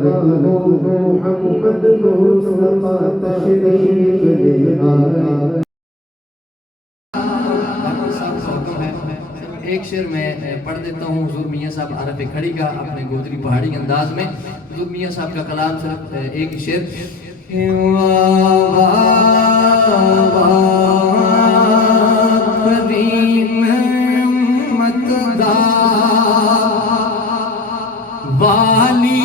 محمد مصطفیٰ تشریف لے آئے۔ ایک شعر میں پڑھ دیتا ہوں حضور میاں صاحب عرف کھڑی کا اپنے گودری پہاڑی انداز میں۔ حضور میاں صاحب کا کلام صرف ایک ہی شعر۔ کریم متدا والی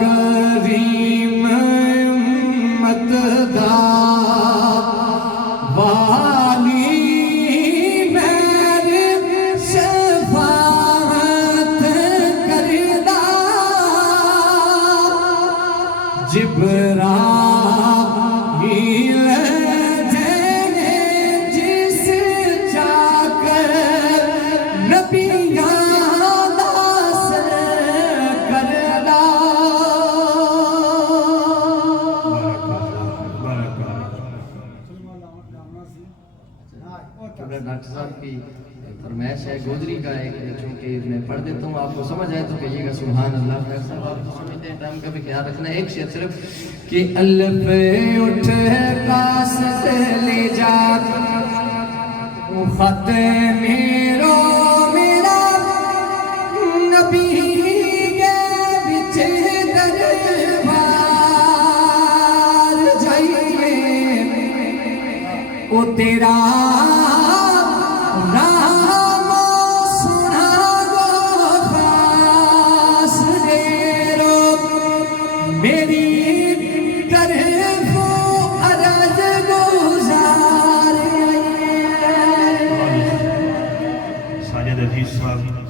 کریم متدا والی میرے شفاعت کردہ جبرائیل جس جا کر نبیاں ڈاکٹر صاحب کی فرمائش ہے گودری کا ایک چونکہ میں پڑھ دیتا ہوں، آپ کو سمجھ آئے تو کہیے گا سبحان اللہ۔ ڈاکٹر صاحب آپ کو سمجھتے ہیں، ٹائم کا بھی خیال رکھنا ہے۔ ایک شعر صرف کہ الف اٹھ قاصد لے جا خط میرو میرا نبی کے بچ دربار جائیے او تیرا ساجد عزیز صاحب